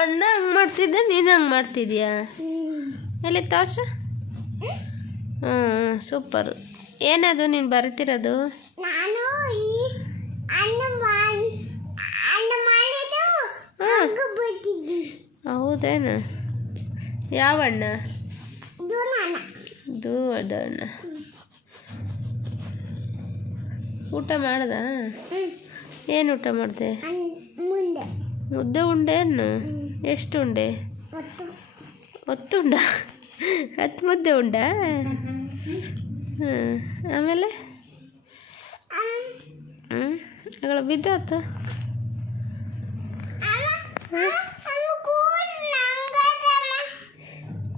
ಅಣ್ಣ ಹಂಗೆ ಮಾಡ್ತಿದ್ದೆ, ನೀನು ಹಂಗೆ ಮಾಡ್ತಿದ್ಯಾ? ಎಲ್ಲಿ ತೋರ್ಸು. ಹ್ಞೂ ಸೂಪರು. ಏನದು ನೀನು ಬರಿತಿರೋದು? ಹೌದೇನು? ಯಾವ ಅಣ್ಣ? ದೂವದ ಅಣ್ಣ. ಊಟ ಮಾಡ್ದ? ಏನು ಊಟ ಮಾಡಿದೆ? ಮುದ್ದೆ ಉಂಡೆ ಏನು? ಎಷ್ಟು ಉಂಡೆ? 10 ಉಂಡ? 10 ಮುದ್ದೆ ಉಂಡ? ಆಮೇಲೆ ಅಗಳ ಬಿದ್ದಾತ?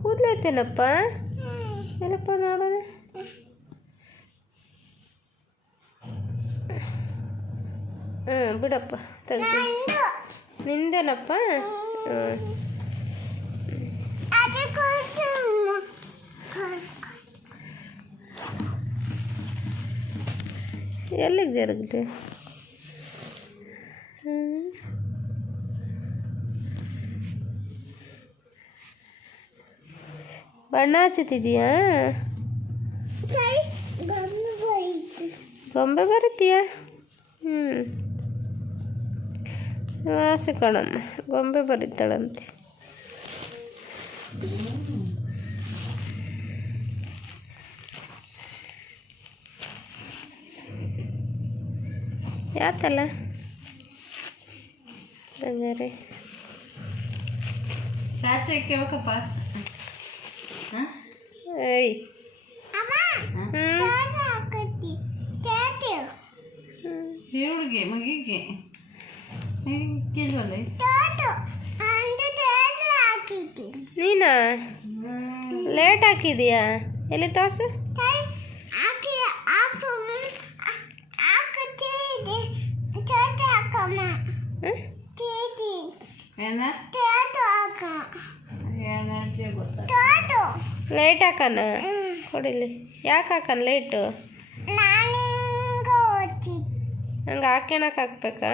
ಕೂದಲೈತೇನಪ್ಪ? ಎಲ್ಲಪ್ಪ ನೋಡೋಣ. ಬಿಡಪ್ಪ, ತೆಗ್ದು. ನಿಂದೇನಪ್ಪ? ಎಲ್ಲಿಗೆ ಜರುಗಿದೆ? ಬಣ್ಣ ಹಚ್ಚುತ್ತಿದೀಯಾ? ಗೊಂಬೆ ಬರೀತೀಯಾ? ವಾಸಿ ಕಣಮ್ಮ, ಗೊಂಬೆ ಬರೀತಾಳಂತೆ. ಯಾತಲ್ಲ ಬಂಗಾರೆ ಸಾಚಕ್ಕೆ ಹೋಗಪ್ಪ. ಏಯ್ ಇವಳಿಗೆ ಮಗಿಗೆ ಕೇಳವಲ್ಲ. ನೀನಾ ಲೇಟ್ ಹಾಕಿದೀಯಾ? ಎಲ್ಲಿ ತೋರ್ಸು. ಲೈಟ್ ಹಾಕಣ ಕೊಡಿಲಿ. ಯಾಕೆ ಹಾಕಣ ಲೈಟು? ಹಂಗೆ ಹಾಕ್ಯಣಕ್ಕೆ ಹಾಕ್ಬೇಕಾ?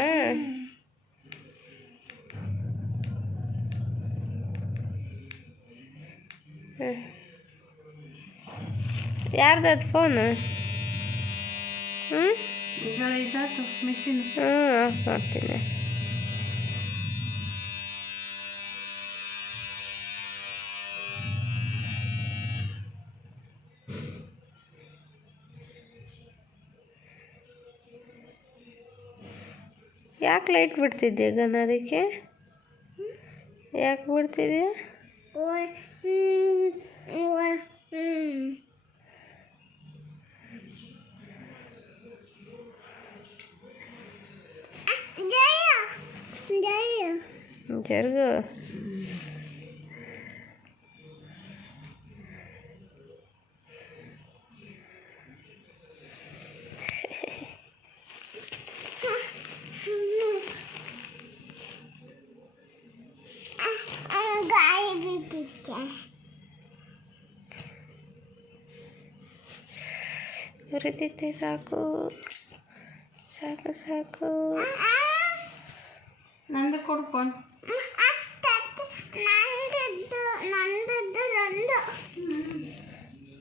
ಯಾರ್ದದು ಫೋನು? ಮಿಷಿನ್ ಆಫ್ ಮಾಡ್ತೀನಿ. ಯಾಕೆ ಲೈಟ್ ಬಿಡ್ತಿದ್ಯಾ ಗನ? ಅದಕ್ಕೆ ಯಾಕೆ ಬಿಡ್ತಿದ್ಯಾ? ಜರುಗು. ಬರೀತೈತೆ, ಸಾಕು ಸಾಕು ಸಾಕು. ನಂದು ಕೊಡ್ಕೊಂಡು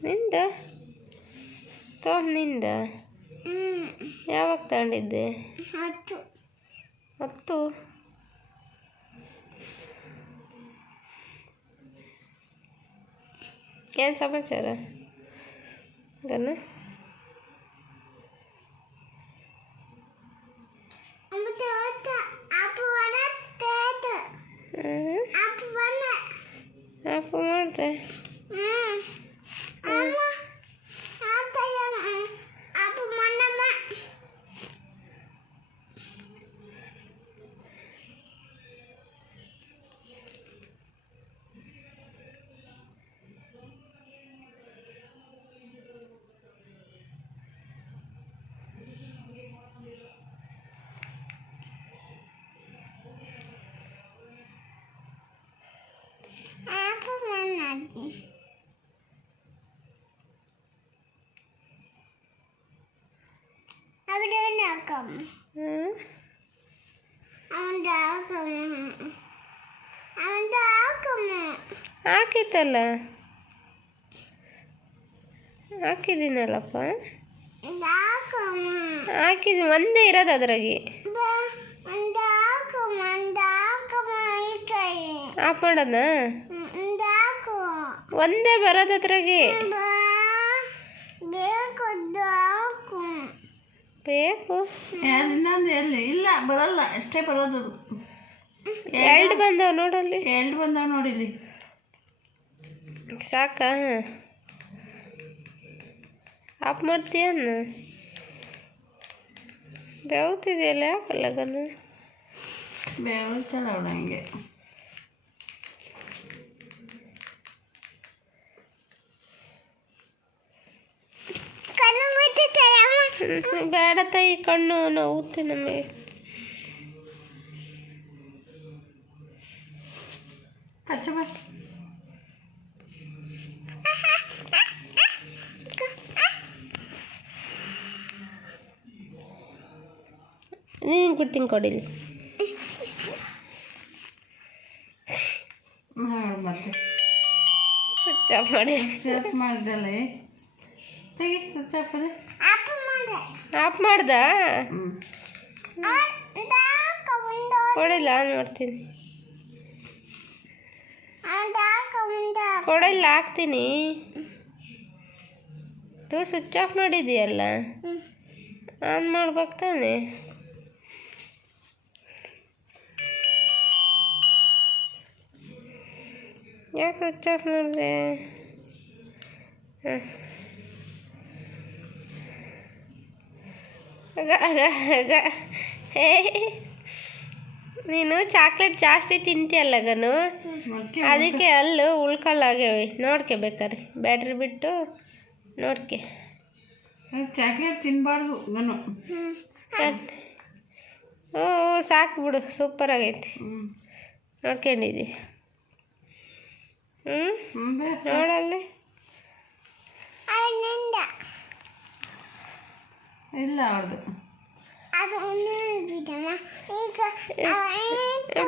ನಿಂದ ತೊಗೊಂಡು ನಿಂದ ಯಾವಾಗ ತಗೊಂಡಿದ್ದೆ? 10. ಏನು ಸಮಾಚಾರ ಗನ್ನ? ಅಪ್ಪ ಮಾಡ್ದೆ. ಹಾಕಿತ್ತಲ್ಲ, ಹಾಕಿದ್ದೀನಲ್ಲಪ್ಪ, ಹಾಕಿದ್ದೀನಿ. ಒಂದೇ ಇರೋದು ಅದ್ರಾಗೆ. ಆಫ್ ಮಾಡೋದ? ಒಂದೇ ಬರೋದು ಅದ್ರಾಗೆ. ಬೇಕು ಇನ್ನೊಂದು ಎಲ್ಲಿ ಇಲ್ಲ, ಬರಲ್ಲ, ಅಷ್ಟೇ ಬರೋದು. ಎರಡು ಬಂದವ ನೋಡಲ್ಲಿ. ಎರಡು ಬಂದಾವ ನೋಡಿಲಿ. ಸಾಕಾ? ಆಫ್ ಮಾಡ್ತೀಯನ್ನ? ಬೆವ್ತಿದೆಯಲ್ಲ, ಯಾಕಲ್ಲಗನು ಬೇವತ್ತಲ್ಲ ಅವಳು ಹಂಗೆ. ಬೇಡ ತಾಯಿ, ಕಣ್ಣು ನೋವುತ್ತೆ ನಮಗೆ. ಕಚ್ಚ ಬಾ. ನೀನು ಬಿಡ್ತೀನಿ ಕೊಡಿಲಿ. ನೋಡು ಮತ್ತೆ ಸ್ವಿಚ್ ಆಫ್ ಮಾಡಿ. ಸ್ವಿಚ್ ಮಾಡ್ದಲ್ಲ, ತೆಗಿ ಸ್ವಿಚ್ ಆಫ್ ಮಾಡಿ. ಆಫ್ ಮಾಡ್ದ? ಹ್ಞೂ ಕೊಡಿಲ್ಲ, ಆನ್ ಮಾಡ್ತೀನಿ. ಕೊಡಿಲ್ಲ, ಹಾಕ್ತೀನಿ. ತೂ ಸ್ವಿಚ್ ಆಫ್ ಮಾಡಿದೆಯಲ್ಲ, ಆನ್ ಮಾಡ್ಬೇಕು ತಾನೆ. ಯಾಕೆ ಸ್ವಿಚ್ ಆಫ್ ಮಾಡಿದೆ? ನೀನು ಚಾಕ್ಲೇಟ್ ಜಾಸ್ತಿ ತಿಂತೀಯಲ್ಲ ಗನು, ಅದಕ್ಕೆ ಅಲ್ಲೂ ಉಳ್ಕೊಳ್ಳಾಗ್ಯಾವೆ. ನೋಡ್ಕೋಬೇಕಾರೆ ಬ್ಯಾಟ್ರಿ ಬಿಟ್ಟು ನೋಡ್ಕೆ. ಚಾಕ್ಲೇಟ್ ತಿನ್ನಬಾರ್ದು ಗನು. ಓ ಸಾಕು ಬಿಡು, ಸೂಪರ್ ಆಗೈತಿ. ನೋಡ್ಕೊಂಡಿದ್ದಿ? ನೋಡಲ್ಲಿ. ಇಲ್ಲ ಅವ್ರದ್ದು.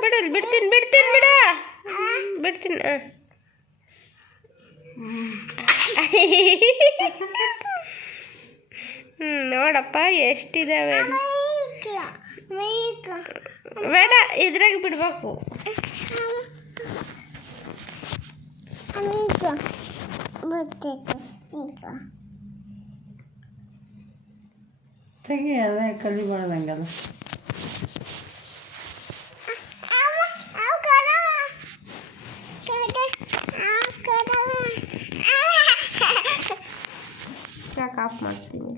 ಬಿಡು, ಬಿಡ್ತೀನಿ ಬಿಡ್ತೀನಿ, ಬಿಡ ಬಿಡ್ತೀನಿ. ನೋಡಪ್ಪ ಎಷ್ಟಿದಾವೆ. ಬೇಡ, ಇದ್ರಾಗ ಬಿಡ್ಬೇಕು. ತೆಗಿ, ಅದೇ ಕಲಿಬಾರ್ದಂಗಲ್ಲ. ಯಾಕೆ ಆಫ್ ಮಾಡ್ತೀನಿ?